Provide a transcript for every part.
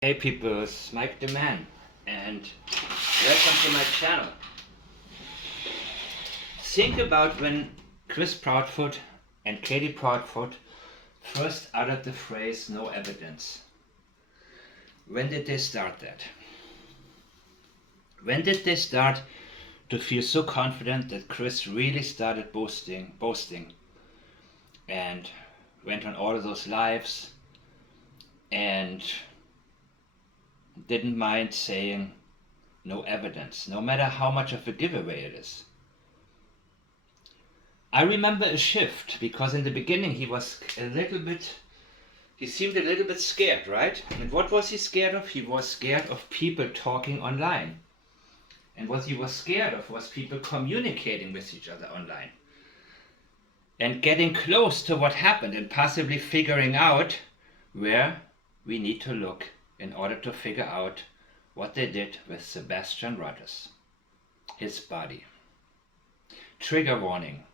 Hey people, it's Mike the Man, and welcome to my channel. Think about when Chris Proudfoot and Katie Proudfoot first uttered the phrase "no evidence." When did they start that? When did they start to feel so confident that Chris really started boasting, and went on all of those lives and didn't mind saying no evidence, no matter how much of a giveaway it is? I remember a shift because in the beginning he seemed a little bit scared, right? And what was he scared of? He was scared of people talking online. And what he was scared of was people communicating with each other online. And getting close to what happened and possibly figuring out where we need to look in order to figure out what they did with Sebastian Rogers, his body. Trigger warning.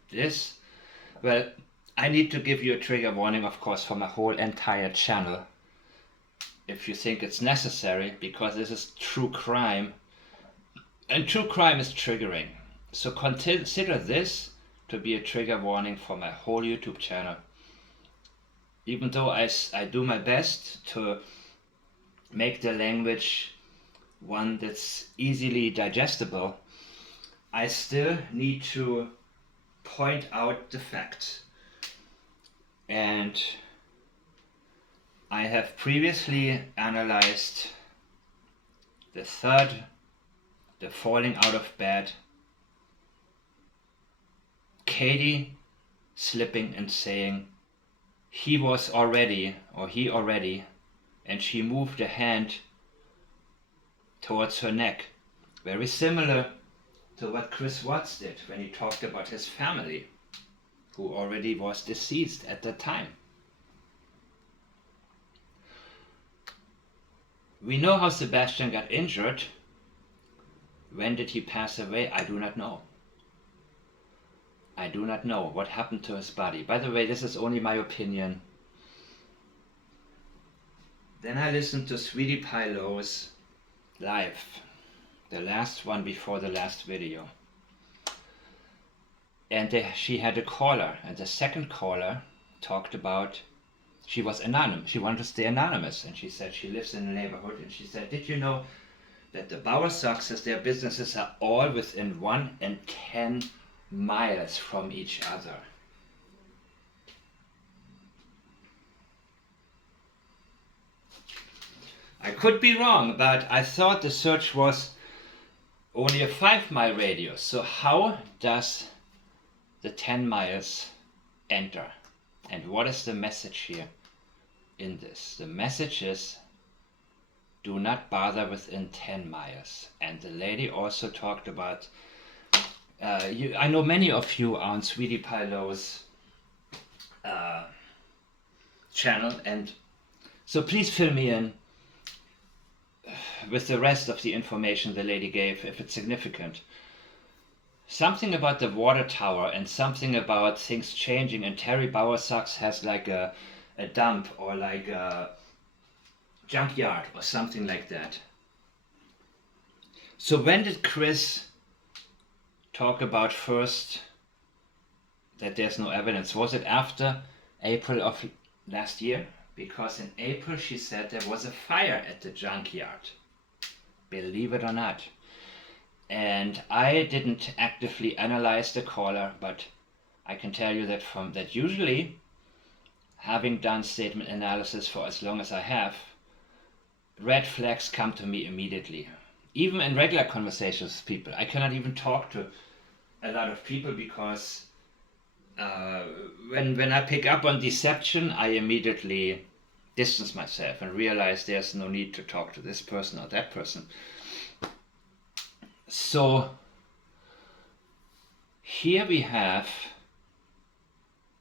I need to give you a trigger warning, of course, for my whole entire channel, if you think it's necessary, because this is true crime, and true crime is triggering. So consider this to be a trigger warning for my whole YouTube channel. Even though I do my best to make the language one that's easily digestible, I still need to point out the facts. And I have previously analyzed the falling out of bed, Katie slipping and saying he already, and she moved a hand towards her neck, very similar to what Chris Watts did when he talked about his family, who already was deceased at that time. We know how Sebastian got injured. When did he pass away? I do not know. I do not know what happened to his body. By the way, this is only my opinion. Then I listened to Sweetie Pie Lowe's live, the last one before the last video. And she had a caller, and the second caller talked about, she was anonymous, she wanted to stay anonymous, and she said she lives in the neighborhood, and she said, did you know that the Bauer Soxes, their businesses are all within 1 and 10 miles from each other? I could be wrong, but I thought the search was only a 5-mile radius. So how does the 10 miles enter? And what is the message here in this? The message is, do not bother within 10 miles. And the lady also talked about, I know many of you are on Sweetie Pie Lowe's channel, and so please fill me in with the rest of the information the lady gave, if it's significant. Something about the water tower and something about things changing, and Terry Bowersox has like a dump or like a junkyard or something like that. So when did Chris talk about first that there's no evidence? Was it after April of last year? Because in April she said there was a fire at the junkyard. Believe it or not. And I didn't actively analyze the caller, but I can tell you that usually, having done statement analysis for as long as I have, red flags come to me immediately. Even in regular conversations with people. I cannot even talk to a lot of people because when I pick up on deception, I immediately distance myself and realize there's no need to talk to this person or that person. So here we have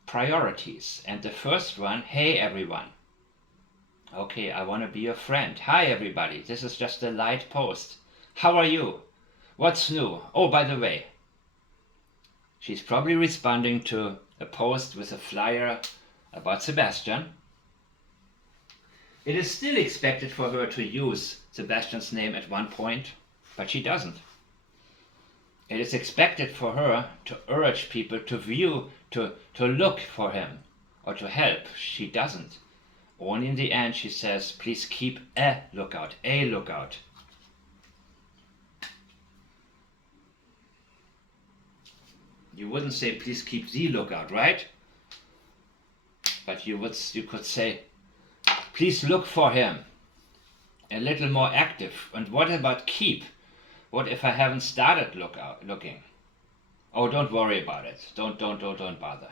priorities, and the first one, hey everyone. Okay, I want to be your friend. Hi everybody, this is just a light post. How are you? What's new? Oh, by the way, she's probably responding to a post with a flyer about Sebastian. It is still expected for her to use Sebastian's name at one point, but she doesn't. It is expected for her to urge people to look for him or to help. She doesn't. Only in the end she says, please keep a lookout, a lookout. You wouldn't say, please keep the lookout, right? But you could say, please look for him. A little more active. And what about keep? What if I haven't started looking? Oh, don't worry about it. Don't bother.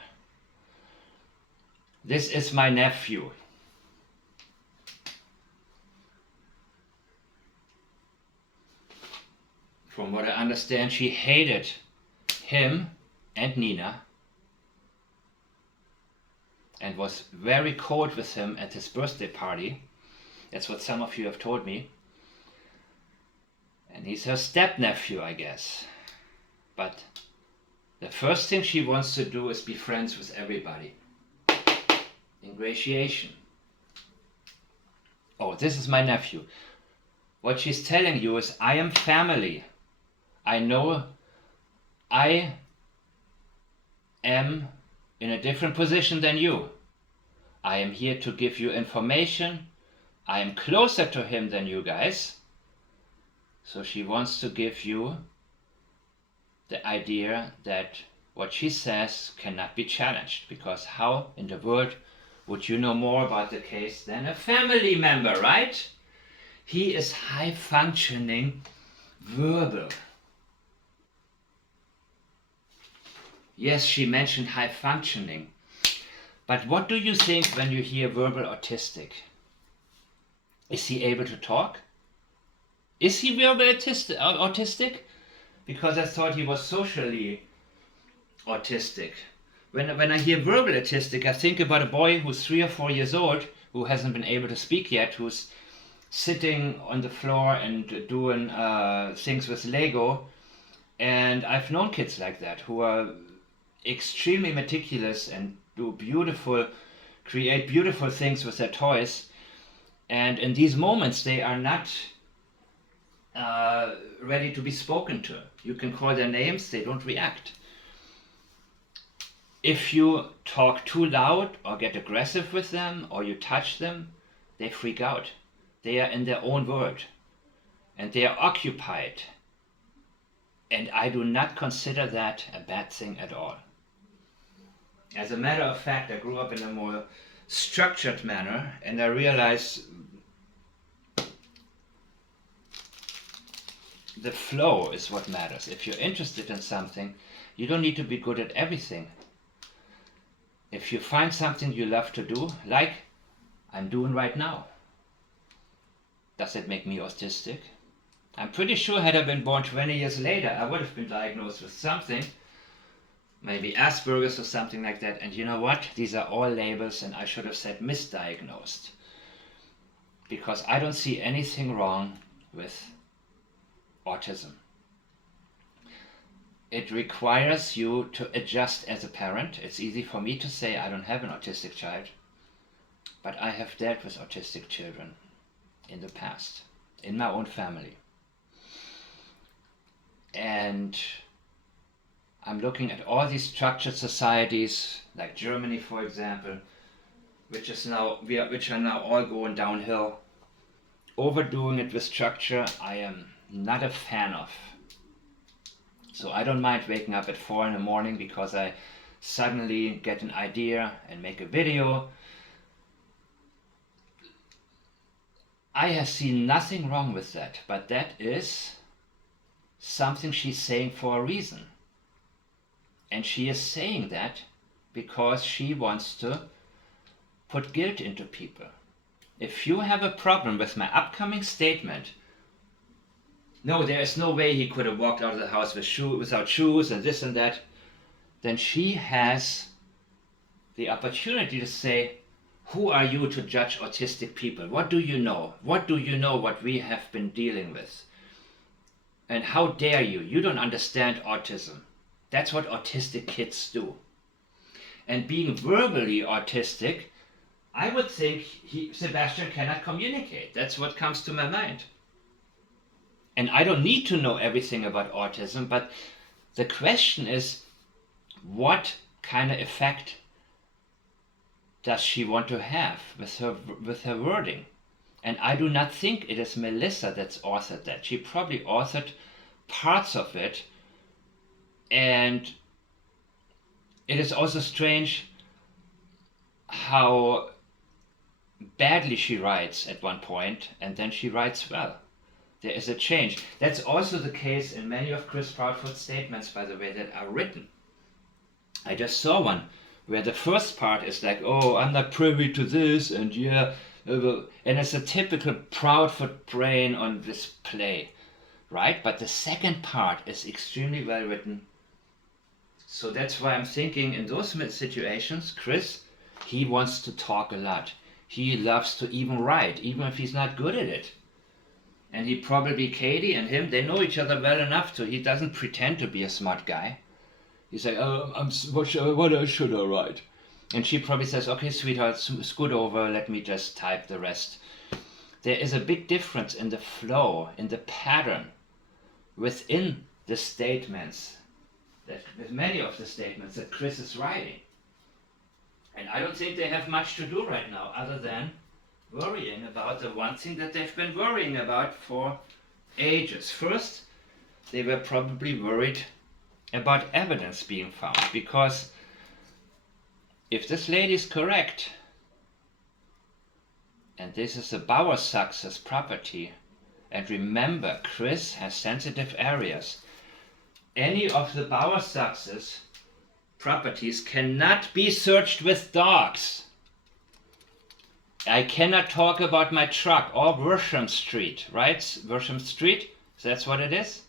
This is my nephew. From what I understand, she hated him and Nina and was very cold with him at his birthday party. That's what some of you have told me. And he's her step-nephew, I guess. But the first thing she wants to do is be friends with everybody. Ingratiation. Oh, this is my nephew. What she's telling you is, I am family. I know I am in a different position than you. I am here to give you information. I am closer to him than you guys. So she wants to give you the idea that what she says cannot be challenged, because how in the world would you know more about the case than a family member, right? He is high functioning verbal. Yes, she mentioned high functioning. But what do you think when you hear verbal autistic? Is he able to talk? Is he verbal autistic? Because I thought he was socially autistic. When I hear verbal autistic, I think about a boy who's 3 or 4 years old, who hasn't been able to speak yet, who's sitting on the floor and doing things with Lego. And I've known kids like that who are extremely meticulous and create beautiful things with their toys. And in these moments, they are not ready to be spoken to. You can call their names, they don't react. If you talk too loud or get aggressive with them or you touch them, they freak out. They are in their own world and they are occupied. And I do not consider that a bad thing at all. As a matter of fact, I grew up in a more structured manner, and I realized the flow is what matters. If you're interested in something, you don't need to be good at everything. If you find something you love to do, like I'm doing right now, does it make me autistic? I'm pretty sure had I been born 20 years later, I would have been diagnosed with something, maybe Asperger's or something like that. And you know what? These are all labels, and I should have said misdiagnosed. Because I don't see anything wrong with autism. It requires you to adjust as a parent. It's easy for me to say I don't have an autistic child, but I have dealt with autistic children in the past, in my own family. And I'm looking at all these structured societies, like Germany, for example, which are now all going downhill. Overdoing it with structure, I am not a fan of. So I don't mind waking up at 4 in the morning because I suddenly get an idea and make a video. I have seen nothing wrong with that, but that is something she's saying for a reason. And she is saying that because she wants to put guilt into people. If you have a problem with my upcoming statement, no, there is no way he could have walked out of the house without shoes and this and that, then she has the opportunity to say, who are you to judge autistic people? What do you know? What do you know what we have been dealing with? And how dare you? You don't understand autism. That's what autistic kids do. And being verbally autistic I would think Sebastian cannot communicate. That's what comes to my mind. And I don't need to know everything about autism, but the question is, what kind of effect does she want to have with her wording? And I do not think it is Melissa that's authored that. She probably authored parts of it, and it is also strange how badly she writes at one point, and then she writes well. There is a change. That's also the case in many of Chris Proudfoot's statements, by the way, that are written. I just saw one where the first part is like, oh, I'm not privy to this, and yeah, and it's a typical Proudfoot brain on display, right? But the second part is extremely well written. So that's why I'm thinking in those situations, Chris, he wants to talk a lot. He loves to even write, even if he's not good at it. And he probably, Katie and him, they know each other well enough to, he doesn't pretend to be a smart guy. He's like, oh, what should I write? And she probably says, okay, sweetheart, scoot over, let me just type the rest. There is a big difference in the flow, in the pattern, within the statements, with many of the statements that Chris is writing. And I don't think they have much to do right now, other than worrying about the one thing that they've been worrying about for ages. First, they were probably worried about evidence being found, because if this lady is correct, and this is a Bauer success property, and remember, Chris has sensitive areas, any of the Bauer success properties cannot be searched with dogs. I cannot talk about my truck or Worsham Street, right? Worsham Street, that's what it is.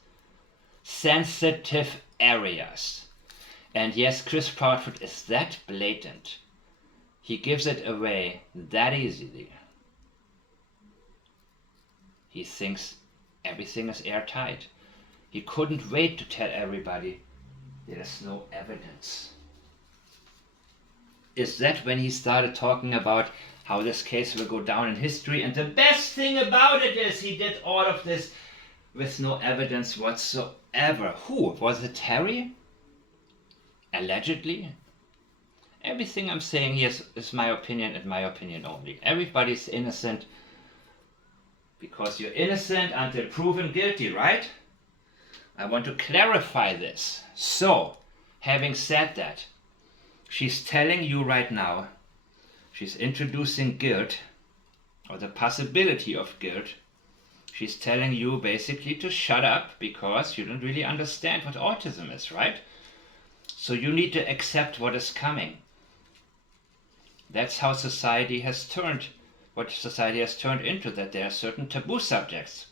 Sensitive areas. And yes, Chris Proudfoot is that blatant. He gives it away that easily. He thinks everything is airtight. He couldn't wait to tell everybody there's no evidence. Is that when he started talking about how this case will go down in history, and the best thing about it is he did all of this with no evidence whatsoever. Who? Was it Terry? Allegedly? Everything I'm saying here is my opinion and my opinion only. Everybody's innocent because you're innocent until proven guilty, right? I want to clarify this. So, having said that, she's telling you right now, she's introducing guilt, or the possibility of guilt. She's telling you basically to shut up because you don't really understand what autism is, right? So you need to accept what is coming. That's how society has turned, what society has turned into, that there are certain taboo subjects.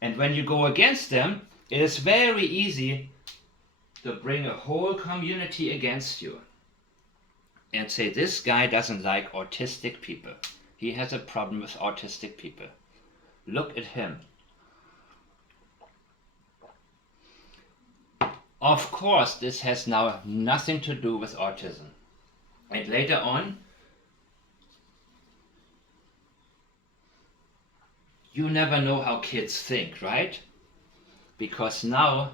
And when you go against them, it is very easy to bring a whole community against you and say, this guy doesn't like autistic people. He has a problem with autistic people. Look at him. Of course, this has now nothing to do with autism. And later on, you never know how kids think, right? Because now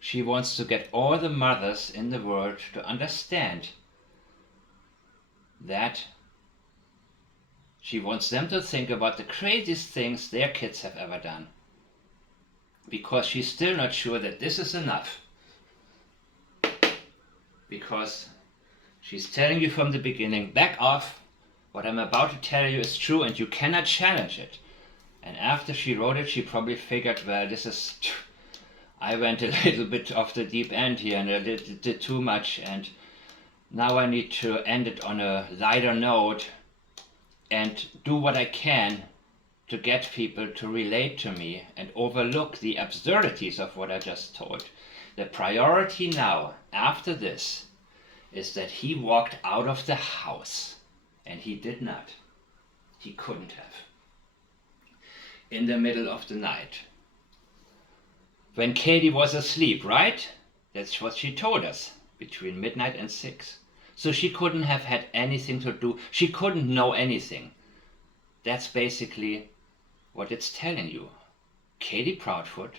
she wants to get all the mothers in the world to understand that she wants them to think about the craziest things their kids have ever done. Because she's still not sure that this is enough. Because she's telling you from the beginning, back off, what I'm about to tell you is true and you cannot challenge it. And after she wrote it, she probably figured, well, this is, I went a little bit off the deep end here and I did too much, and now I need to end it on a lighter note and do what I can to get people to relate to me and overlook the absurdities of what I just told. The priority now, after this, is that he walked out of the house, and he did not. He couldn't have. In the middle of the night. When Katie was asleep, right? That's what she told us, between midnight and 6. So she couldn't have had anything to do. She couldn't know anything. That's basically what it's telling you. Katie Proudfoot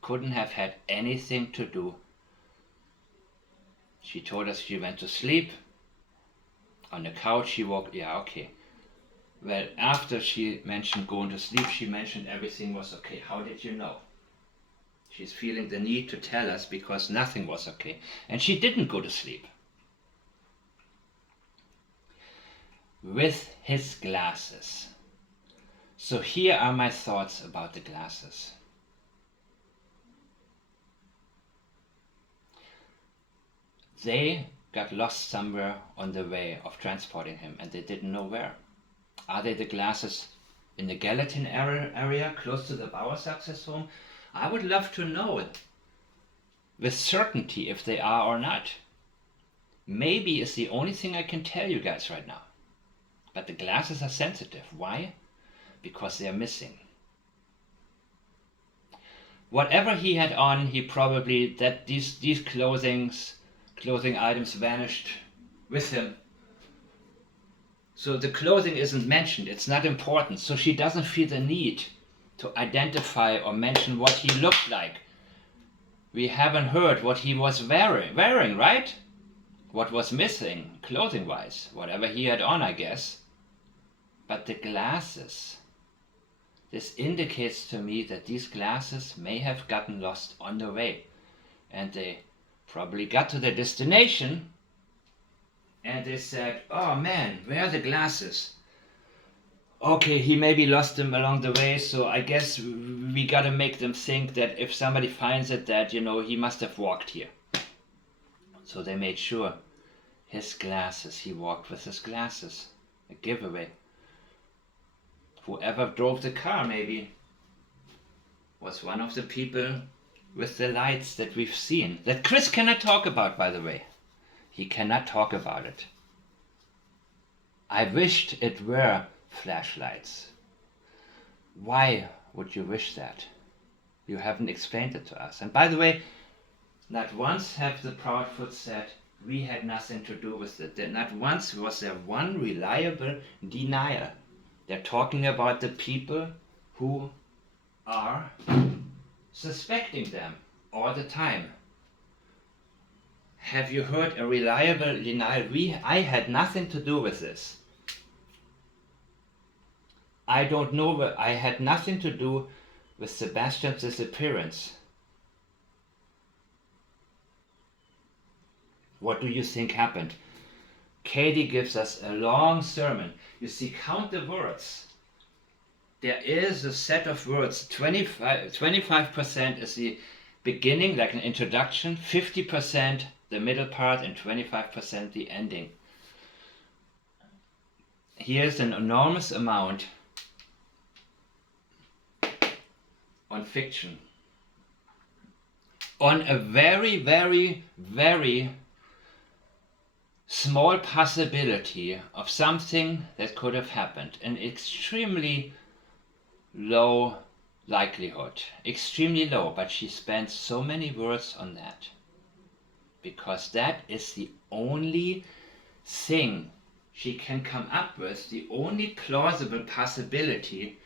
couldn't have had anything to do. She told us she went to sleep. On the couch she woke, yeah, okay. Well, after she mentioned going to sleep, she mentioned everything was okay. How did you know? She's feeling the need to tell us because nothing was okay. And she didn't go to sleep. With his glasses. So here are my thoughts about the glasses. They got lost somewhere on the way of transporting him and they didn't know where. Are they the glasses in the Gallatin area close to the Bauer success home? I would love to know with certainty if they are or not. Maybe it's the only thing I can tell you guys right now. But the glasses are sensitive. Why? Because they are missing. Whatever he had on, he probably, that these clothing items vanished with him. So the clothing isn't mentioned, it's not important. So she doesn't feel the need to identify or mention what he looked like. We haven't heard what he was wearing, right? What was missing, clothing-wise, whatever he had on, I guess. But the glasses, this indicates to me that these glasses may have gotten lost on the way. And they probably got to their destination and they said, oh man, where are the glasses? Okay, he maybe lost them along the way, so I guess we gotta make them think that if somebody finds it, that, you know, he must have walked here. So they made sure his glasses, he walked with his glasses. A giveaway. Whoever drove the car maybe was one of the people with the lights that we've seen. That Chris cannot talk about, by the way. He cannot talk about it. I wished it were flashlights. Why would you wish that? You haven't explained it to us. And by the way, not once have the Proudfoot said we had nothing to do with it. Not once was there one reliable denial. They're talking about the people who are suspecting them all the time. Have you heard a reliable denial? I had nothing to do with this. I don't know, I had nothing to do with Sebastian's disappearance. What do you think happened? Katie gives us a long sermon. You see, count the words. There is a set of words. 25% is the beginning, like an introduction, 50% the middle part, and 25% the ending. Here's an enormous amount on fiction. On a very, very, very small possibility of something that could have happened. An extremely low likelihood. Extremely low, but she spends so many words on that. Because that is the only thing she can come up with, the only plausible possibility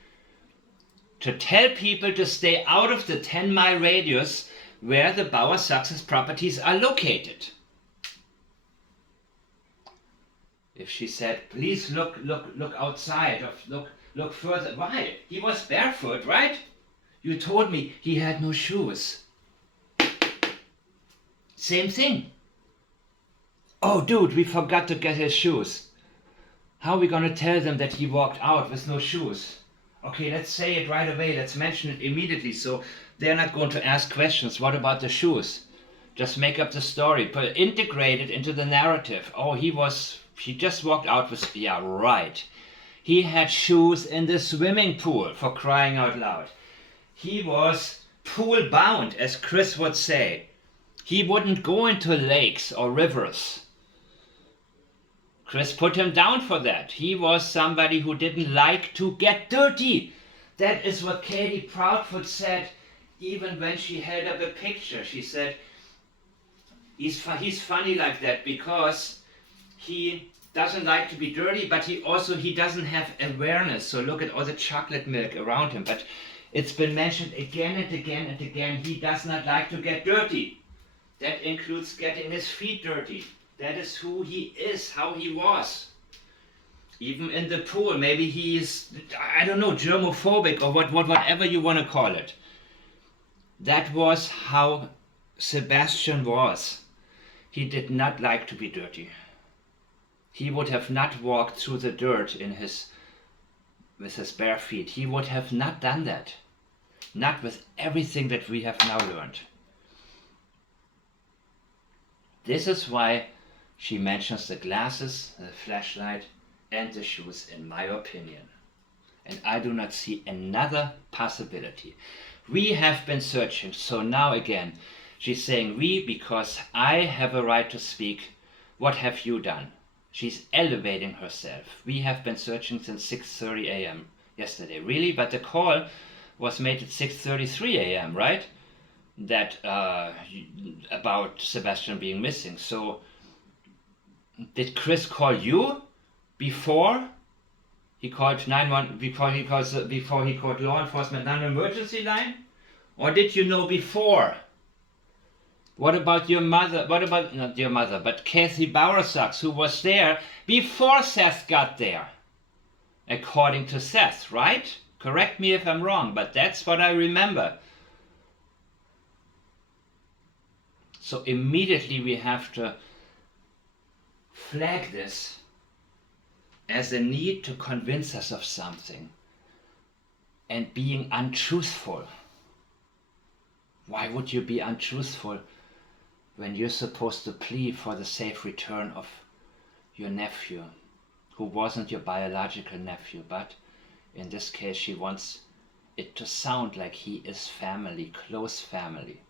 to tell people to stay out of the 10-mile radius where the Bauer Success properties are located. If she said, please look outside, or look further. Why? He was barefoot, right? You told me he had no shoes. Same thing. Oh, dude, we forgot to get his shoes. How are we gonna tell them that he walked out with no shoes? Okay, let's say it right away. Let's mention it immediately so they're not going to ask questions. What about the shoes? Just make up the story. Integrate it into the narrative. Oh, he just walked out with, yeah, right. He had shoes in the swimming pool, for crying out loud. He was pool bound, as Chris would say. He wouldn't go into lakes or rivers. Chris put him down for that. He was somebody who didn't like to get dirty. That is what Katie Proudfoot said even when she held up a picture. She said, he's funny like that because He doesn't like to be dirty, but he doesn't have awareness. So look at all the chocolate milk around him. But it's been mentioned again and again and again, he does not like to get dirty. That includes getting his feet dirty. That is who he is, how he was. Even in the pool, maybe he's, I don't know, germophobic or whatever you want to call it. That was how Sebastian was. He did not like to be dirty. He would have not walked through the dirt with his bare feet. He would have not done that. Not with everything that we have now learned. This is why she mentions the glasses, the flashlight, and the shoes, in my opinion. And I do not see another possibility. We have been searching, so now again, she's saying we because I have a right to speak. What have you done? She's elevating herself. We have been searching since 6:30 a.m. yesterday. Really? But the call was made at 6:33 a.m., right? That about Sebastian being missing. So did Chris call you before he called 911, before he called law enforcement non-emergency line? Or did you know before? What about your mother? What about, not your mother, but Kathy Bowersox, who was there before Seth got there? According to Seth, right? Correct me if I'm wrong, but that's what I remember. So immediately we have to flag this as a need to convince us of something and being untruthful. Why would you be untruthful when you're supposed to plead for the safe return of your nephew, who wasn't your biological nephew, but in this case she wants it to sound like he is family, close family.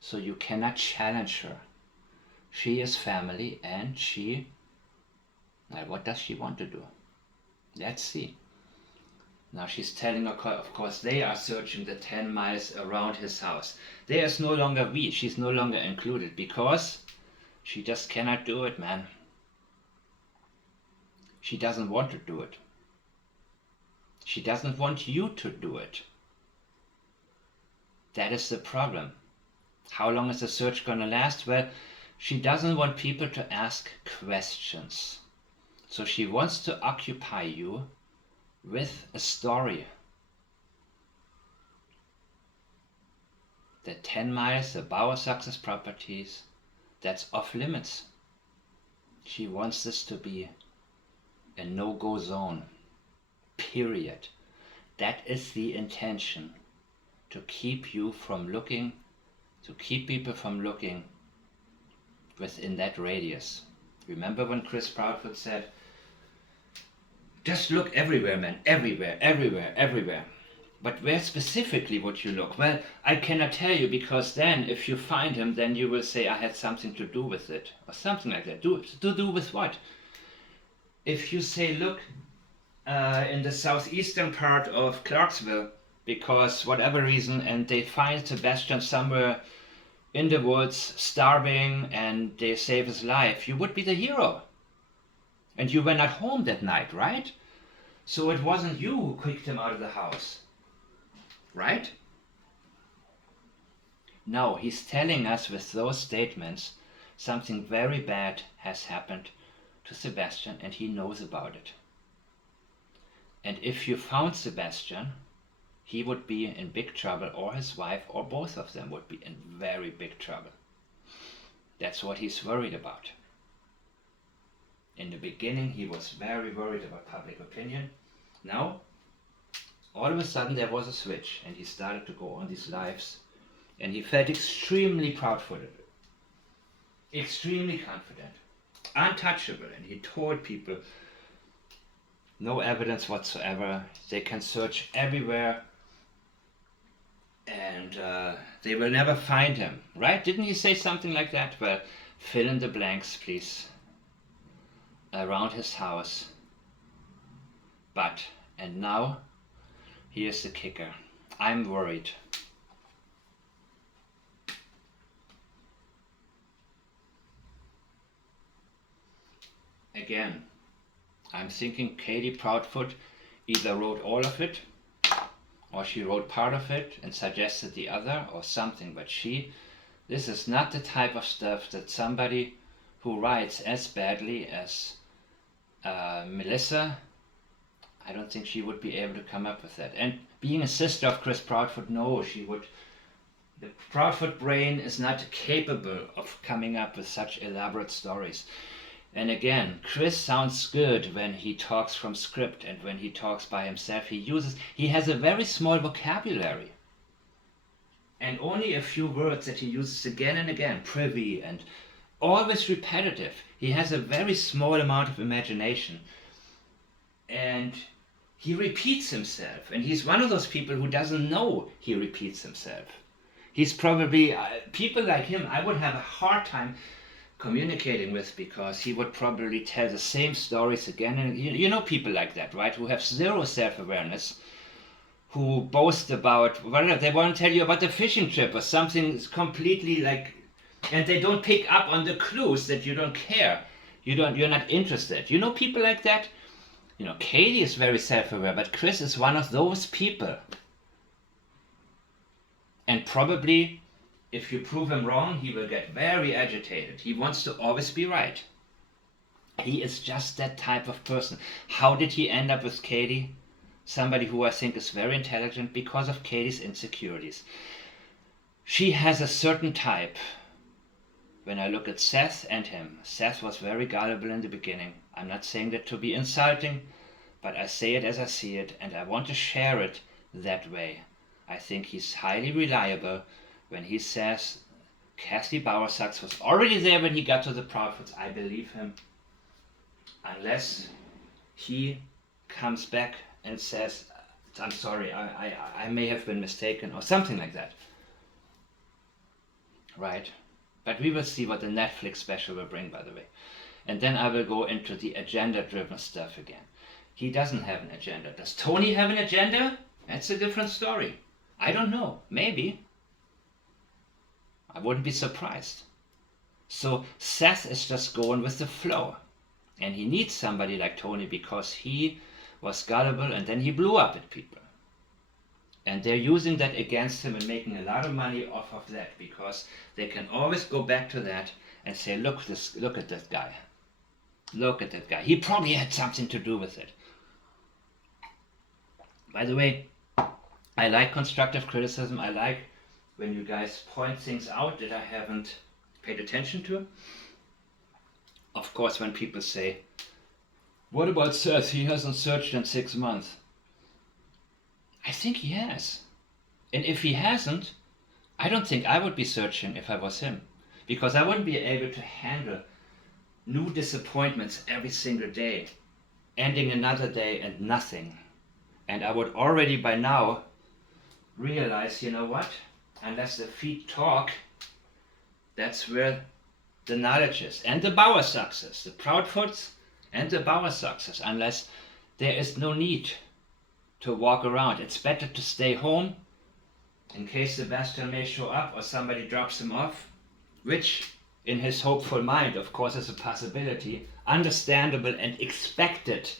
So you cannot challenge her. She is family, and now what does she want to do? Let's see. Now she's telling her, of course, they are searching the 10 miles around his house. There is no longer we. She's no longer included because she just cannot do it, man. She doesn't want to do it. She doesn't want you to do it. That is the problem. How long is the search gonna last? Well, she doesn't want people to ask questions. So she wants to occupy you with a story. The 10 miles, the Bowersox's properties, that's off limits. She wants this to be a no-go zone. Period. That is the intention. To keep you from looking, to keep people from looking within that radius. Remember when Chris Proudfoot said, just look everywhere, man, everywhere, everywhere, everywhere. But where specifically would you look? Well, I cannot tell you, because then if you find him, then you will say I had something to do with it, or something like that. To do with what? If you say, look, in the southeastern part of Clarksville, because whatever reason, and they find Sebastian somewhere in the woods, starving, and they save his life, you would be the hero. And you were not home that night, right? So it wasn't you who kicked him out of the house, right? No, he's telling us with those statements something very bad has happened to Sebastian, and he knows about it. And if you found Sebastian, he would be in big trouble, or his wife, or both of them would be in very big trouble. That's what he's worried about. In the beginning, he was very worried about public opinion. Now, all of a sudden, there was a switch, and he started to go on these lives, and he felt extremely proud-footed, extremely confident, untouchable, and he told people, no evidence whatsoever, they can search everywhere, and they will never find him, right? Didn't he say something like that? Well, fill in the blanks, please. Around his house. But, and now, here's the kicker. I'm worried. again, I'm thinking Katie Proudfoot either wrote all of it, or she wrote part of it and suggested the other, or something. But this is not the type of stuff that somebody who writes as badly as Melissa, I don't think she would be able to come up with that. And being a sister of Chris Proudfoot, no, she would. The Proudfoot brain is not capable of coming up with such elaborate stories. And again, Chris sounds good when he talks from script, and when he talks by himself, he has a very small vocabulary. And only a few words that he uses again and again, privy, and always repetitive. He has a very small amount of imagination. And he repeats himself. And he's one of those people who doesn't know he repeats himself. He's probably, people like him, I would have a hard time communicating with, because he would probably tell the same stories again. And you know people like that, right? Who have zero self-awareness, who boast about, well, they want to tell you about the fishing trip or something completely like, and they don't pick up on the clues that you don't care. You're not interested. You know people like that? You know, Katie is very self-aware, but Chris is one of those people. And probably, if you prove him wrong, he will get very agitated. He wants to always be right. He is just that type of person. How did he end up with Katie? Somebody who I think is very intelligent, because of Katie's insecurities. She has a certain type. When I look at Seth and him, Seth was very gullible in the beginning. I'm not saying that to be insulting, but I say it as I see it, and I want to share it that way. I think he's highly reliable when he says Kathy Bowersox was already there when he got to the Proudfoots. I believe him. Unless he comes back and says, I'm sorry, I may have been mistaken, or something like that. Right? But we will see what the Netflix special will bring, by the way. And then I will go into the agenda-driven stuff again. He doesn't have an agenda. Does Tony have an agenda? That's a different story. I don't know. Maybe. I wouldn't be surprised. So Seth is just going with the flow. And he needs somebody like Tony, because he was gullible and then he blew up at people. And they're using that against him and making a lot of money off of that, because they can always go back to that and say, look at that guy. Look at that guy. He probably had something to do with it. By the way, I like constructive criticism. I like when you guys point things out that I haven't paid attention to. Of course, when people say, what about Seth? He hasn't searched in 6 months. I think he has. And if he hasn't, I don't think I would be searching if I was him. Because I wouldn't be able to handle new disappointments every single day. Ending another day and nothing. And I would already by now realize, you know what? Unless the feet talk, that's where the knowledge is. And the Bowersoxes, the Proudfoots and the Bowersoxes. Unless there is no need to walk around. It's better to stay home in case Sebastian may show up or somebody drops him off, which in his hopeful mind, of course, is a possibility, understandable and expected.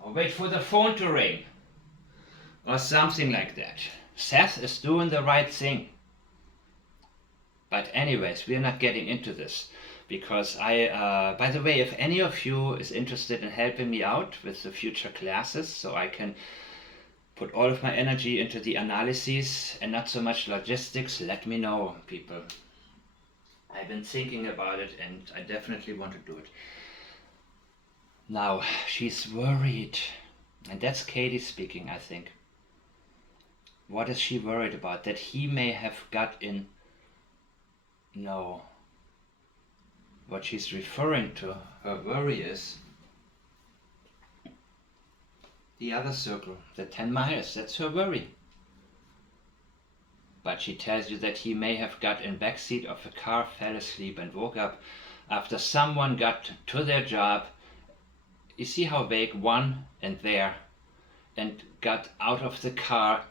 Or wait for the phone to ring, or something like that. Seth is doing the right thing. But anyways, we're not getting into this, because by the way, if any of you is interested in helping me out with the future classes, so I can put all of my energy into the analyses and not so much logistics, let me know, people. I've been thinking about it and I definitely want to do it. Now, she's worried. And that's Katie speaking, I think. What is she worried about? That he may have got in... No. What she's referring to, her worry is the other circle, the 10 miles. That's her worry. But she tells you that he may have got in backseat of a car, fell asleep and woke up after someone got to their job. You see how vague, one and there, and got out of the car.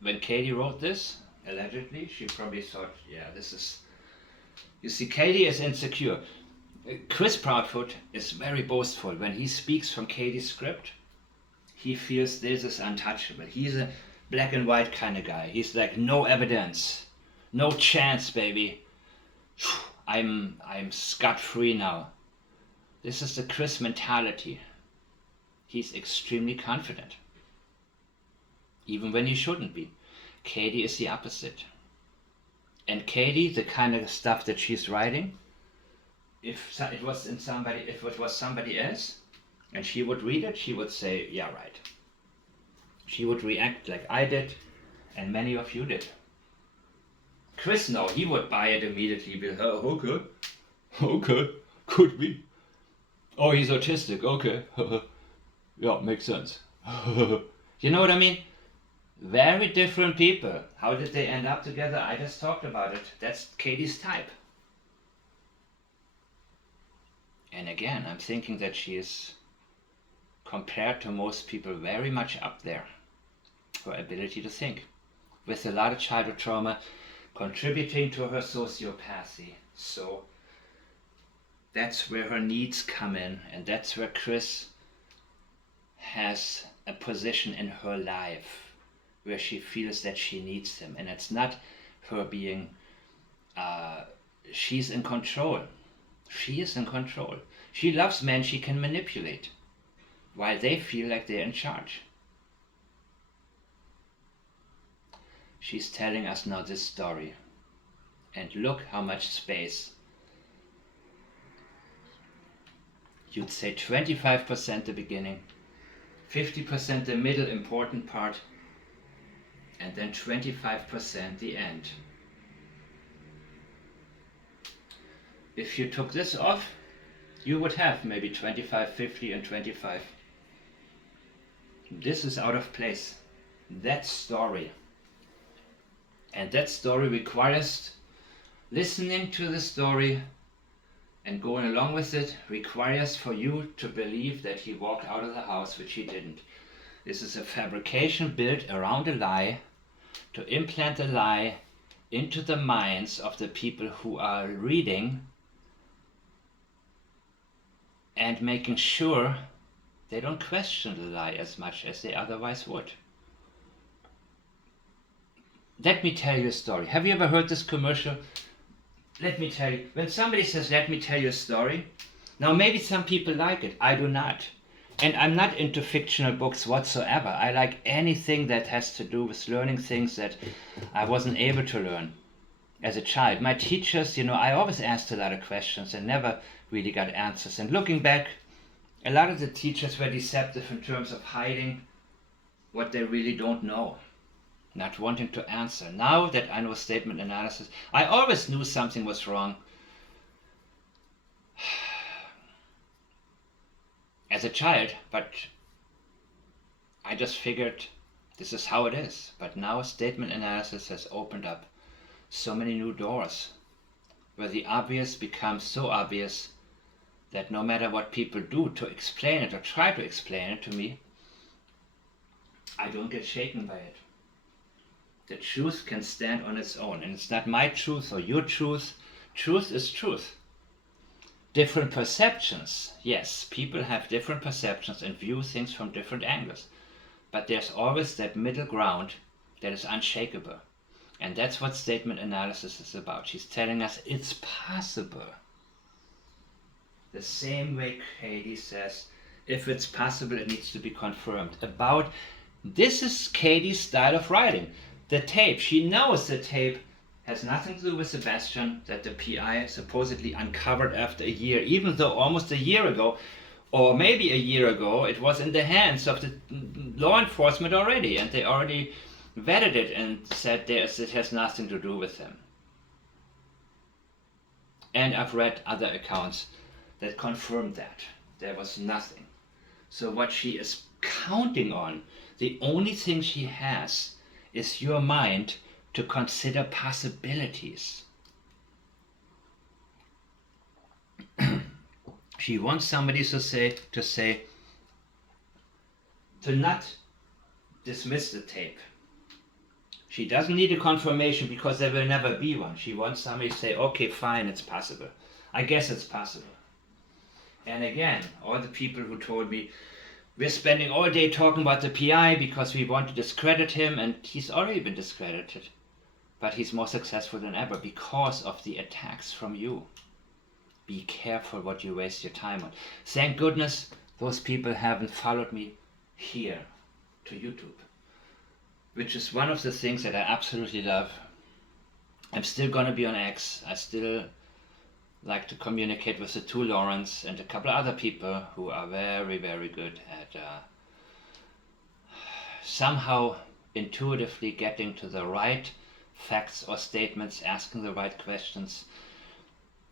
When Katie wrote this, allegedly, she probably thought, yeah, this is You see, Katie is insecure. Chris Proudfoot is very boastful. When he speaks from Katie's script, he feels this is untouchable. He's a black and white kind of guy. He's like, no evidence, no chance, baby. I'm scot-free now. This is the Chris mentality. He's extremely confident, even when he shouldn't be. Katie is the opposite. And Katie, the kind of stuff that she's writing, if it was somebody else, and she would read it, she would say, yeah, right. She would react like I did, and many of you did. Chris, no, he would buy it immediately. Be like, oh, okay, could be. Oh, he's autistic, okay. Yeah, makes sense. You know what I mean? Very different people. How did they end up together? I just talked about it. That's Katie's type. And again, I'm thinking that she is, compared to most people, very much up there. Her ability to think. With a lot of childhood trauma contributing to her sociopathy. So that's where her needs come in. And that's where Chris has a position in her life where she feels that she needs him. And it's not her being, she's in control. She is in control. She loves men she can manipulate, while they feel like they're in charge. She's telling us now this story. And look how much space. You'd say 25% the beginning, 50% the middle important part, and then 25% the end. If you took this off, you would have maybe 25, 50, and 25. This is out of place. That story. And that story requires listening to the story and going along with it requires for you to believe that he walked out of the house, which he didn't. This is a fabrication built around a lie to implant a lie into the minds of the people who are reading and making sure they don't question the lie as much as they otherwise would. Let me tell you a story. Have you ever heard this commercial? Let me tell you. When somebody says, let me tell you a story, now maybe some people like it. I do not. And I'm not into fictional books whatsoever. I like anything that has to do with learning things that I wasn't able to learn as a child. My teachers, I always asked a lot of questions and never really got answers. And looking back, a lot of the teachers were deceptive in terms of hiding what they really don't know, not wanting to answer. Now that I know statement analysis, I always knew something was wrong. As a child, but I just figured this is how it is. But now statement analysis has opened up so many new doors where the obvious becomes so obvious that no matter what people do to explain it or try to explain it to me, I don't get shaken by it. The truth can stand on its own, and it's not my truth or your truth. Truth is truth. Different perceptions, yes, people have different perceptions and view things from different angles. But there's always that middle ground that is unshakable. And that's what statement analysis is about. She's telling us it's possible. The same way Katie says, if it's possible, it needs to be confirmed. This is Katie's style of writing. The tape, she knows the tape has nothing to do with Sebastian, that the PI supposedly uncovered after a year, even though almost a year ago, or maybe a year ago, it was in the hands of the law enforcement already, and they already vetted it and said it has nothing to do with him. And I've read other accounts that confirmed that. There was nothing. So what she is counting on, the only thing she has, is your mind to consider possibilities. She wants somebody to not dismiss the tape. She doesn't need a confirmation because there will never be one. She wants somebody to say, okay, fine, it's possible. I guess it's possible. And again, all the people who told me, we're spending all day talking about the PI because we want to discredit him, and he's already been discredited. But he's more successful than ever because of the attacks from you. Be careful what you waste your time on. Thank goodness those people haven't followed me here to YouTube, which is one of the things that I absolutely love. I'm still gonna be on X. I still like to communicate with the two Laurens and a couple of other people who are very, very good at somehow intuitively getting to the right facts or statements, asking the right questions.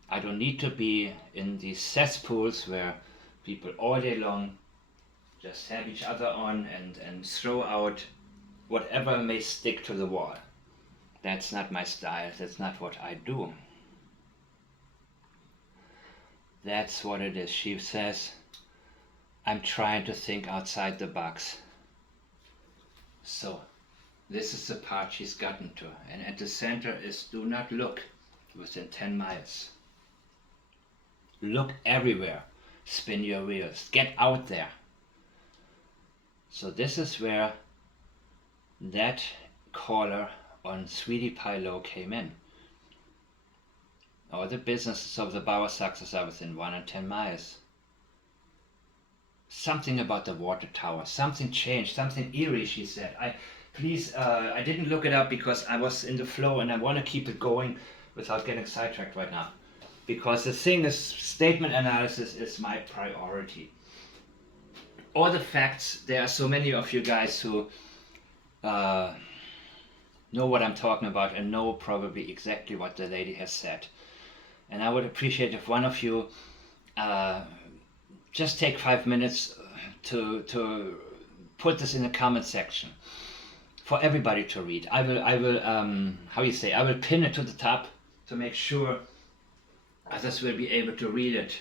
I don't need to be in these cesspools where people all day long just have each other on and throw out whatever may stick to the wall. That's not my style. That's not what I do. That's what it is. She says, I'm trying to think outside the box. So, this is the part she's gotten to. And at the center is do not look within 10 miles. Look everywhere. Spin your wheels. Get out there. So this is where that caller on Sweetie Pie Low came in. All the businesses of the Bauer success are within 1 and 10 miles. Something about the water tower, something changed, something eerie, she said. I didn't look it up because I was in the flow and I want to keep it going without getting sidetracked right now. Because the thing is, statement analysis is my priority. All the facts, there are so many of you guys who know what I'm talking about and know probably exactly what the lady has said. And I would appreciate if one of you just take 5 minutes to put this in the comment section for everybody to read. I will I will pin it to the top to make sure others will be able to read it.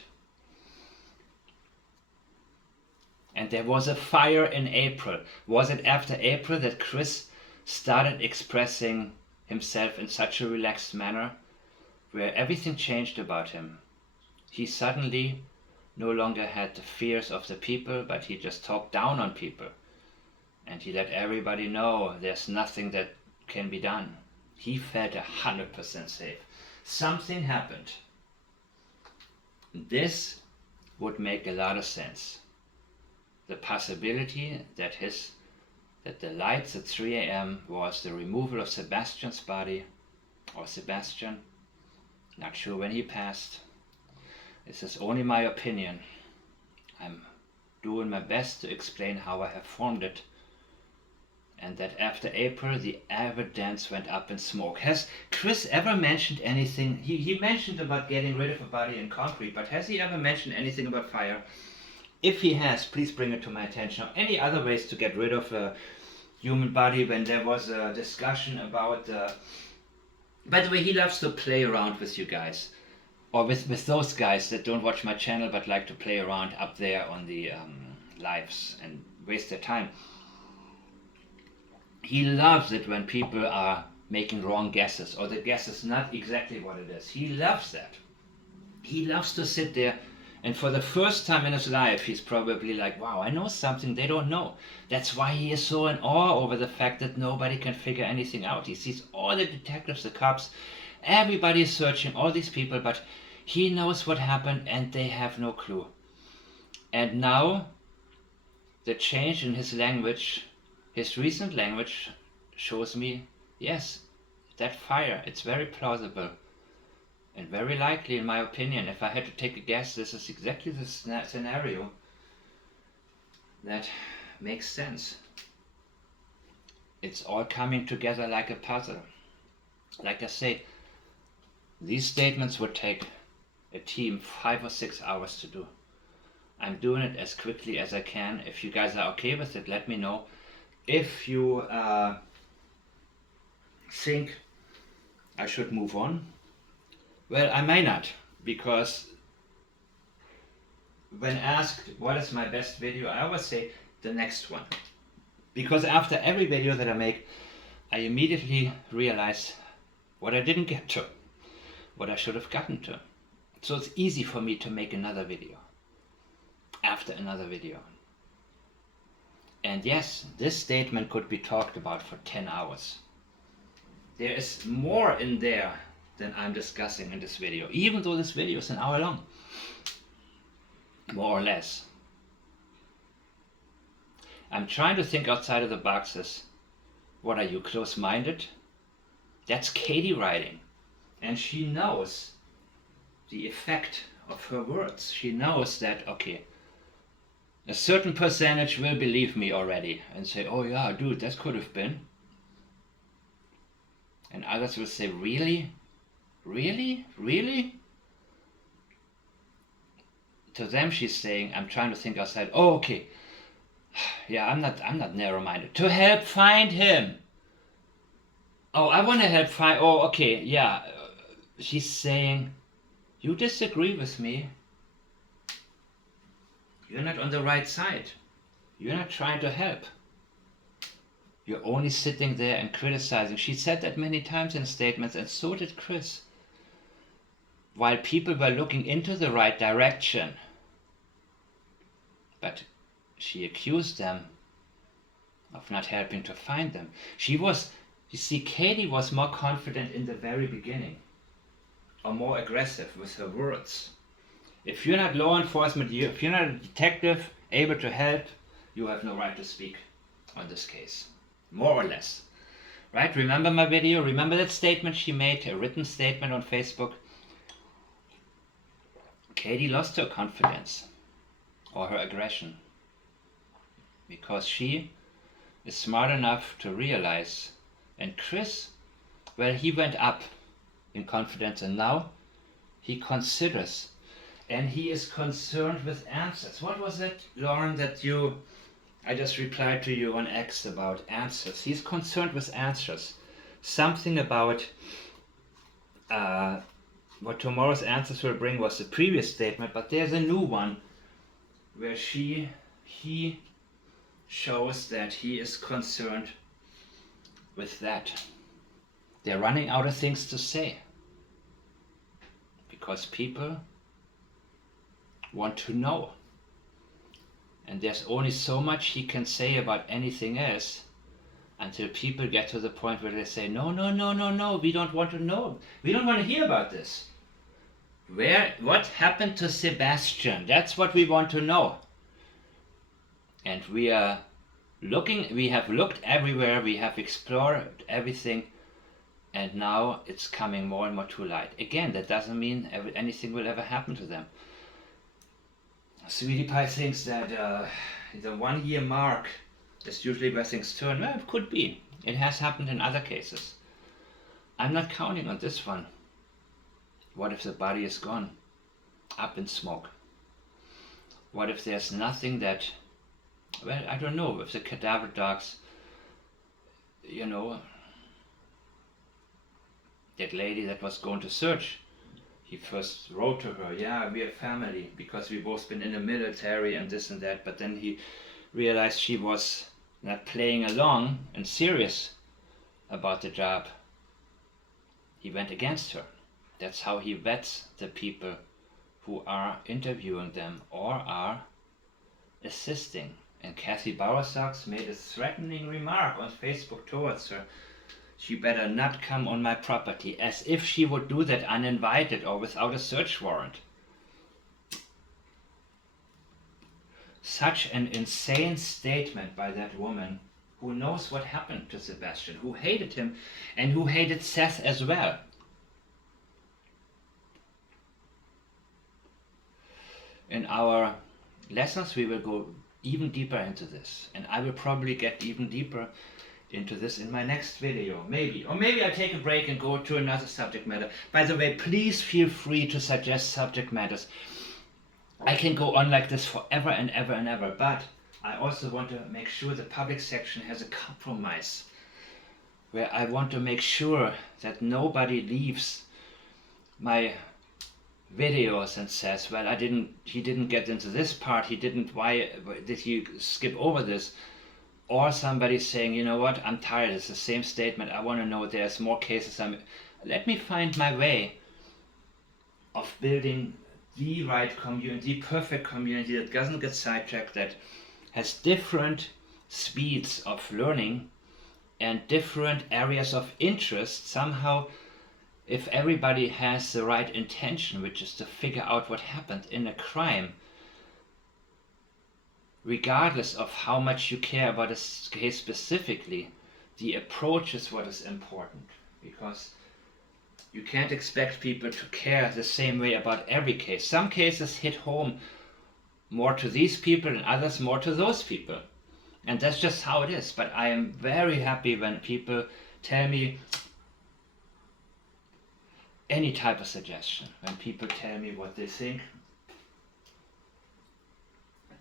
And there was a fire in April. Was it after April that Chris started expressing himself in such a relaxed manner, where everything changed about him? He suddenly no longer had the fears of the people, but he just talked down on people. And he let everybody know there's nothing that can be done. He felt 100% safe. Something happened. This would make a lot of sense. The possibility that the lights at 3 a.m. was the removal of Sebastian's body, or Sebastian, not sure when he passed. This is only my opinion. I'm doing my best to explain how I have formed it. And that after April, the evidence went up in smoke. Has Chris ever mentioned anything? He mentioned about getting rid of a body in concrete, but has he ever mentioned anything about fire? If he has, please bring it to my attention. Any other ways to get rid of a human body when there was a discussion about by the way, he loves to play around with you guys. Or with those guys that don't watch my channel but like to play around up there on the lives and waste their time. He loves it when people are making wrong guesses or the guess is not exactly what it is. He loves that. He loves to sit there, and for the first time in his life he's probably like, wow, I know something they don't know. That's why he is so in awe over the fact that nobody can figure anything out. He sees all the detectives, the cops, everybody is searching, all these people, but he knows what happened and they have no clue. And now the change in his language, his recent language, shows me, yes, that fire, it's very plausible. And very likely, in my opinion, if I had to take a guess, this is exactly the scenario that makes sense. It's all coming together like a puzzle. Like I say, these statements would take a team 5 or 6 hours to do. I'm doing it as quickly as I can. If you guys are okay with it, let me know. If you think I should move on, well, I may not, because when asked what is my best video, I always say the next one. Because after every video that I make, I immediately realized what I didn't get to, what I should have gotten to. So it's easy for me to make another video after another video. And yes, this statement could be talked about for 10 hours. There is more in there than I'm discussing in this video, even though this video is an hour long, more or less. I'm trying to think outside of the boxes. What are you, close-minded? That's Katie writing, and she knows the effect of her words. She knows that, okay, a certain percentage will believe me already and say, oh yeah, dude, that could have been. And others will say, really? Really? Really? To them she's saying, I'm trying to think outside. Oh, okay. Yeah, I'm not narrow-minded. To help find him. Oh, I want to help find. Oh, okay, yeah. She's saying, you disagree with me. You're not on the right side. You're not trying to help. You're only sitting there and criticizing. She said that many times in statements, and so did Chris. While people were looking into the right direction. But she accused them of not helping to find them. She was, you see, Katie was more confident in the very beginning, or more aggressive with her words. If you're not law enforcement, if you're not a detective able to help, you have no right to speak on this case. More or less. Right? Remember my video? Remember that statement she made, a written statement on Facebook? Katie lost her confidence, or her aggression, because she is smart enough to realize, and Chris, well, he went up in confidence, and now he considers, and he is concerned with answers. What was it, Lauren, that I just replied to you on X about answers? He's concerned with answers. Something about what tomorrow's answers will bring was the previous statement, but there's a new one where he shows that he is concerned with that. They're running out of things to say because people want to know. And there's only so much he can say about anything else until people get to the point where they say, no, we don't want to know. We don't want to hear about this. What happened to Sebastian? That's what we want to know. And we have looked everywhere, we have explored everything, and now it's coming more and more to light. Again, that doesn't mean anything will ever happen to them. Sweetie Pie thinks that the 1 year mark is usually where things turn. Well, it could be. It has happened in other cases. I'm not counting on this one. What if the body is gone? Up in smoke. What if there's nothing that, well, I don't know, if the cadaver dogs, that lady that was going to search, he first wrote to her, yeah, we're family, because we both been in the military and this and that, but then he realized she was not playing along and serious about the job. He went against her. That's how he vets the people who are interviewing them or are assisting. And Kathy Bowersox made a threatening remark on Facebook towards her. She better not come on my property, as if she would do that uninvited or without a search warrant. Such an insane statement by that woman who knows what happened to Sebastian, who hated him and who hated Seth as well. In our lessons we will go even deeper into this, and I will probably get even deeper into this in my next video, maybe. Or maybe I take a break and go to another subject matter. By the way, please feel free to suggest subject matters. I can go on like this forever and ever and ever, but I also want to make sure the public section has a compromise where I want to make sure that nobody leaves my videos and says, well, he didn't get into this part, why did he skip over this? or somebody saying, you know what, I'm tired, it's the same statement, I want to know there's more cases. Let me find my way of building the right community, the perfect community that doesn't get sidetracked, that has different speeds of learning and different areas of interest. Somehow, if everybody has the right intention, which is to figure out what happened in a crime, regardless of how much you care about a case specifically, the approach is what is important, because you can't expect people to care the same way about every case. Some cases hit home more to these people and others more to those people. And that's just how it is. But I am very happy when people tell me any type of suggestion, when people tell me what they think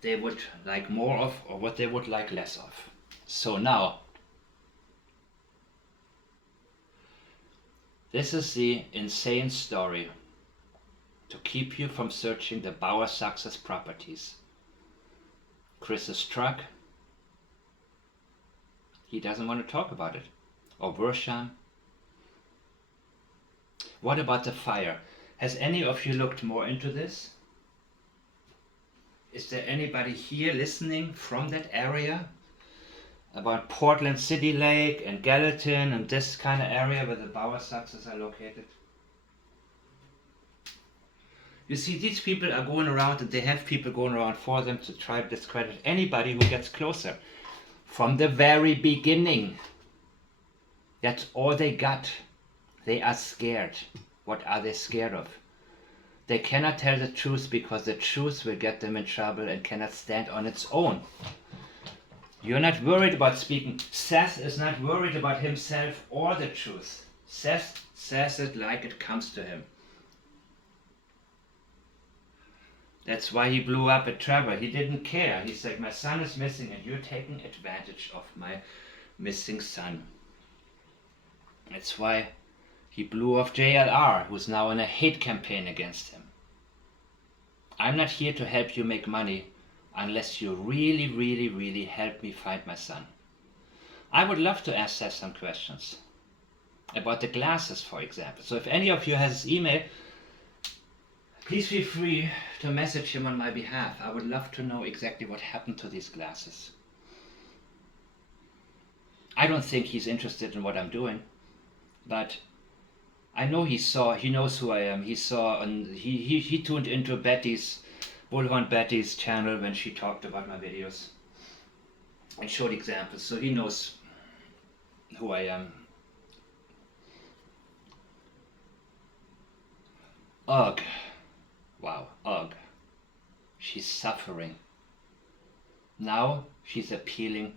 they would like more of or what they would like less of. So now, this is the insane story to keep you from searching the Bauer success properties. Chris's truck, he doesn't want to talk about it. Or Bersham. What about the fire? Has any of you looked more into this? Is there anybody here listening from that area? About Portland City Lake and Gallatin and this kind of area where the Bauer success are located? You see, these people are going around and they have people going around for them to try to discredit anybody who gets closer. From the very beginning. That's all they got. They are scared. What are they scared of? They cannot tell the truth because the truth will get them in trouble and cannot stand on its own. You're not worried about speaking. Seth is not worried about himself or the truth. Seth says it like it comes to him. That's why he blew up at Trevor. He didn't care. He said, my son is missing and you're taking advantage of my missing son. That's why he blew off JLR, who's now in a hate campaign against him. I'm not here to help you make money unless you really, really, really help me find my son. I would love to ask Seth some questions about the glasses, for example. So if any of you has his email, please feel free to message him on my behalf. I would love to know exactly what happened to these glasses. I don't think he's interested in what I'm doing, but I know he knows who I am. He tuned into Bullhorn Betty's channel when she talked about my videos and showed examples, so he knows who I am. Ugh. Wow, ugh. She's suffering. Now she's appealing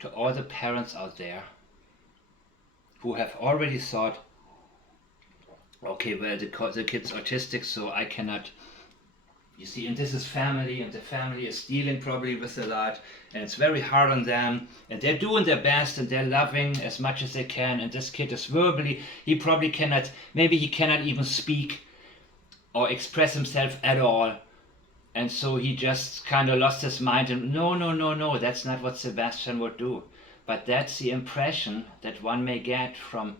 to all the parents out there who have already thought, okay, well, the kid's autistic, so I cannot, you see, and this is family, and the family is dealing probably with a lot, and it's very hard on them, and they're doing their best, and they're loving as much as they can, and this kid is verbally, he probably cannot, maybe he cannot even speak or express himself at all, and so he just kind of lost his mind, and no, that's not what Sebastian would do. But that's the impression that one may get from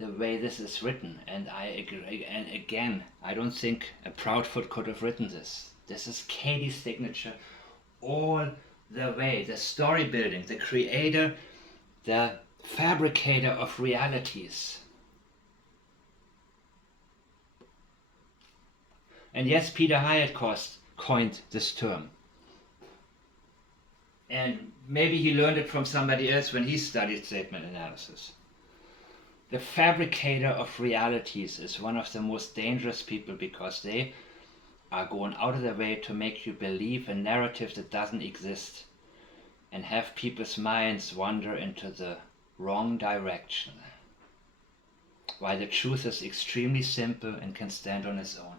the way this is written, and I agree. And again, I don't think a Proudfoot could have written this. This is Katie's signature all the way. The story building, the creator, the fabricator of realities. And yes, Peter Hyatt coined this term. And maybe he learned it from somebody else when he studied statement analysis. The fabricator of realities is one of the most dangerous people because they are going out of their way to make you believe a narrative that doesn't exist and have people's minds wander into the wrong direction. While the truth is extremely simple and can stand on its own.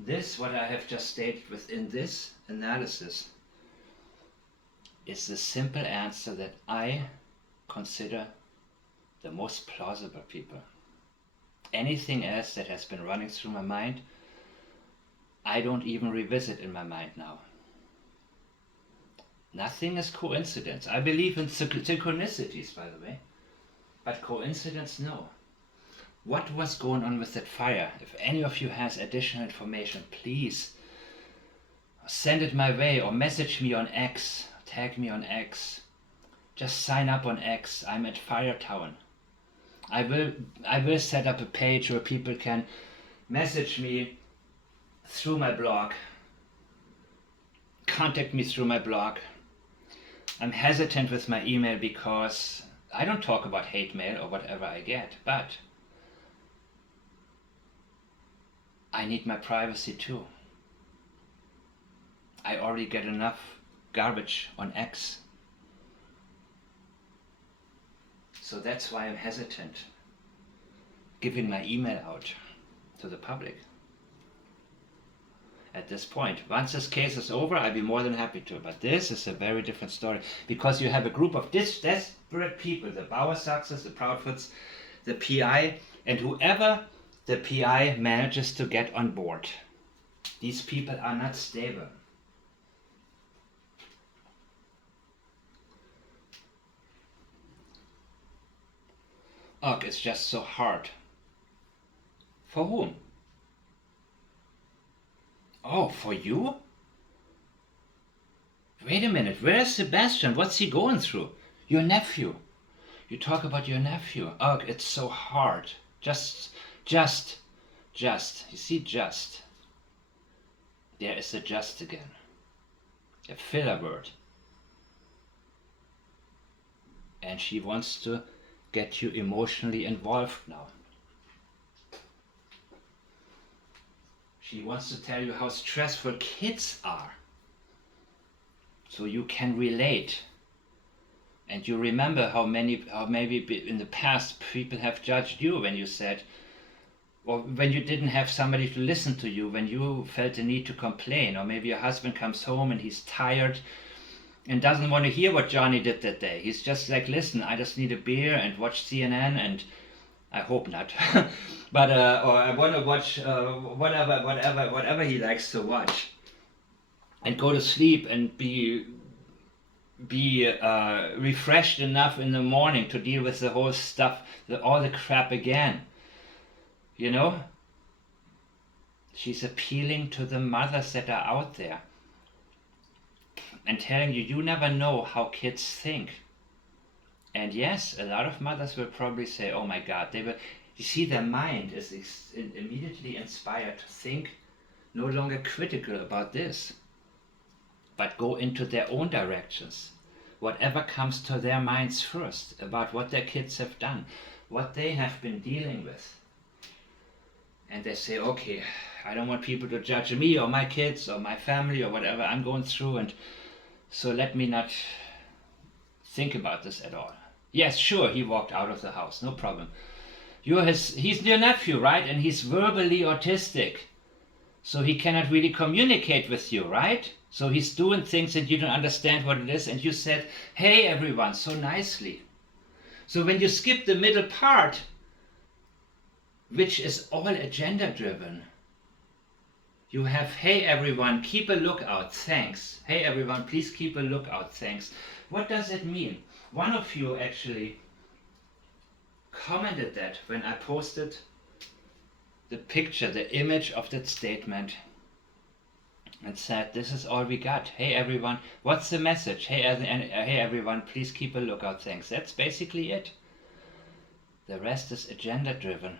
This, what I have just stated within this analysis, is the simple answer that I consider the most plausible, people. Anything else that has been running through my mind, I don't even revisit in my mind now. Nothing is coincidence. I believe in synchronicities, by the way. But coincidence, no. What was going on with that fire? If any of you has additional information, please send it my way or message me on X. Tag me on X. Just sign up on X. I'm at Firetown. I will set up a page where people can message me through my blog. Contact me through my blog. I'm hesitant with my email because I don't talk about hate mail or whatever I get, but I need my privacy too. I already get enough garbage on X. So that's why I'm hesitant giving my email out to the public. At this point, once this case is over, I'll be more than happy to. But this is a very different story because you have a group of desperate people, the Bowersoxes, the Proudfoots, the PI, and whoever the PI manages to get on board. These people are not stable. Ugh, it's just so hard. For whom? Oh, for you? Wait a minute, where's Sebastian? What's he going through? Your nephew. You talk about your nephew. Ugh, it's so hard. Just. You see, just. There is a just again. A filler word. And she wants to get you emotionally involved now. She wants to tell you how stressful kids are. So you can relate. And you remember how maybe in the past people have judged you when you said, or when you didn't have somebody to listen to you, when you felt the need to complain, or maybe your husband comes home and he's tired and doesn't want to hear what Johnny did that day. He's just like, listen, I just need a beer and watch CNN, and I hope not. But or I want to watch whatever he likes to watch, and go to sleep and be refreshed enough in the morning to deal with the whole stuff, all the crap again. You know? She's appealing to the mothers that are out there and telling you, you never know how kids think. And yes, a lot of mothers will probably say, oh my God, they will. You see, their mind is immediately inspired to think no longer critical about this, but go into their own directions. Whatever comes to their minds first about what their kids have done, what they have been dealing with. And they say, okay, I don't want people to judge me or my kids or my family or whatever I'm going through, and so let me not think about this at all. Yes, sure, he walked out of the house, no problem. He's your nephew, right? And he's verbally autistic. So he cannot really communicate with you, right? So he's doing things and you don't understand what it is. And you said, hey everyone, so nicely. So when you skip the middle part, which is all agenda driven, you have, hey everyone, keep a lookout, thanks. Hey everyone, please keep a lookout, thanks. What does it mean? One of you actually commented that when I posted the picture, the image of that statement, and said, this is all we got. Hey everyone, what's the message? Hey everyone, please keep a lookout, thanks. That's basically it. The rest is agenda driven.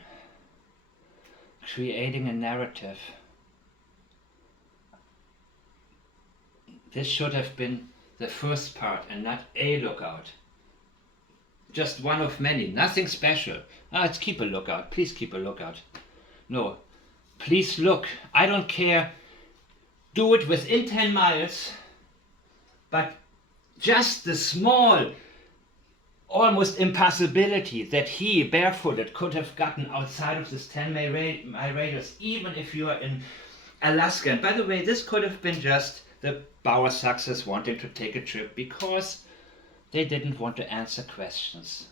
Creating a narrative. This should have been the first part and not a lookout. Just one of many, nothing special. Let's keep a lookout, please keep a lookout. No, please look, I don't care. Do it within 10 miles, but just the small, almost impossibility that he, barefooted, could have gotten outside of this 10-mile radius, even if you are in Alaska. And by the way, this could have been just the Bowersoxes wanting to take a trip because they didn't want to answer questions.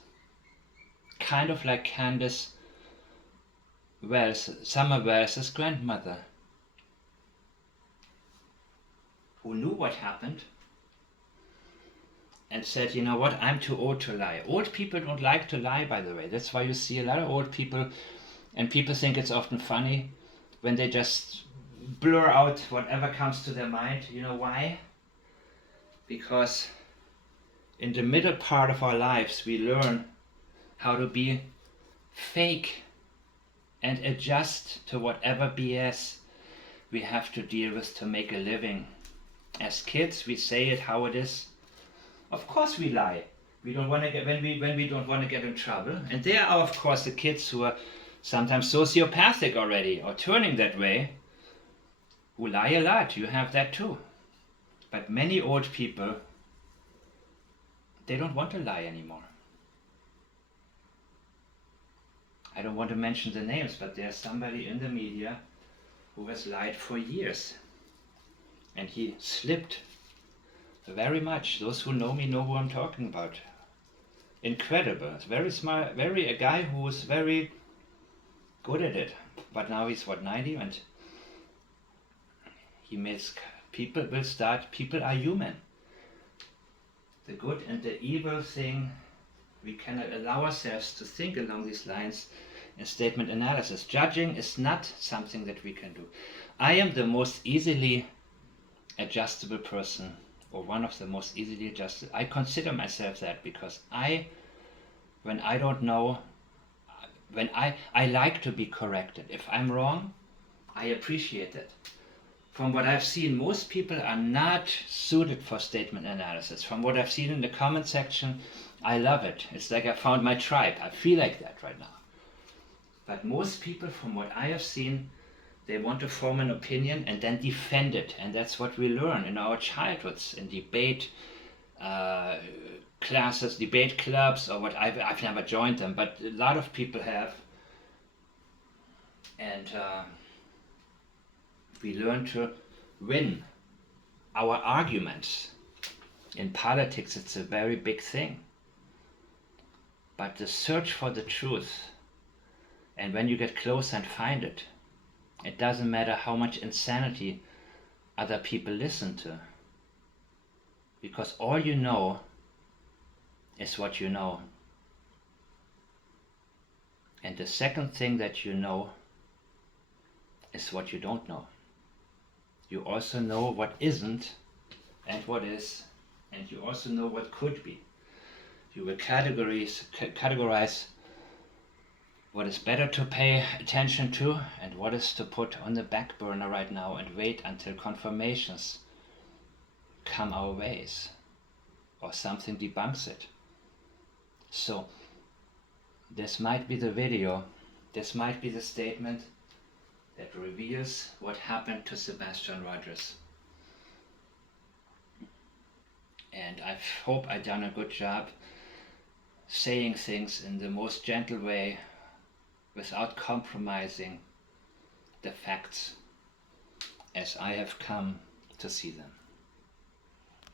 Kind of like Candace Summer Wells's grandmother, who knew what happened, and said, you know what, I'm too old to lie. Old people don't like to lie, by the way. That's why you see a lot of old people, and people think it's often funny when they just blur out whatever comes to their mind. You know why? Because in the middle part of our lives we learn how to be fake and adjust to whatever BS we have to deal with to make a living. As kids, we say it how it is. Of course we lie. We don't want to get when we don't want to get in trouble. And there are of course the kids who are sometimes sociopathic already or turning that way, who lie a lot. You have that too. But many old people, they don't want to lie anymore. I don't want to mention the names, but there's somebody in the media who has lied for years. And he slipped very much. Those who know me know who I'm talking about. Incredible. It's very smart, a guy who was very good at it. But now he's 90, and he makes people are human. The good and the evil thing, we cannot allow ourselves to think along these lines in statement analysis. Judging is not something that we can do. I am the most easily adjustable person, or one of the most easily adjusted. I consider myself that because when I don't know, when I like to be corrected. If I'm wrong, I appreciate it. From what I've seen, most people are not suited for statement analysis. From what I've seen in the comment section, I love it. It's like I found my tribe. I feel like that right now. But most people, from what I have seen, they want to form an opinion and then defend it. And that's what we learn in our childhoods, in debate classes, debate clubs, or what. I've never joined them, but a lot of people have. And we learn to win our arguments. In politics, it's a very big thing. But the search for the truth, and when you get close and find it, it doesn't matter how much insanity other people listen to. Because all you know is what you know. And the second thing that you know is what you don't know. You also know what isn't and what is, and you also know what could be. You will categorize what is better to pay attention to and what is to put on the back burner right now and wait until confirmations come our ways or something debunks it. So this might be the video, this might be the statement that reveals what happened to Sebastian Rogers. And I hope I've done a good job saying things in the most gentle way without compromising the facts as I have come to see them.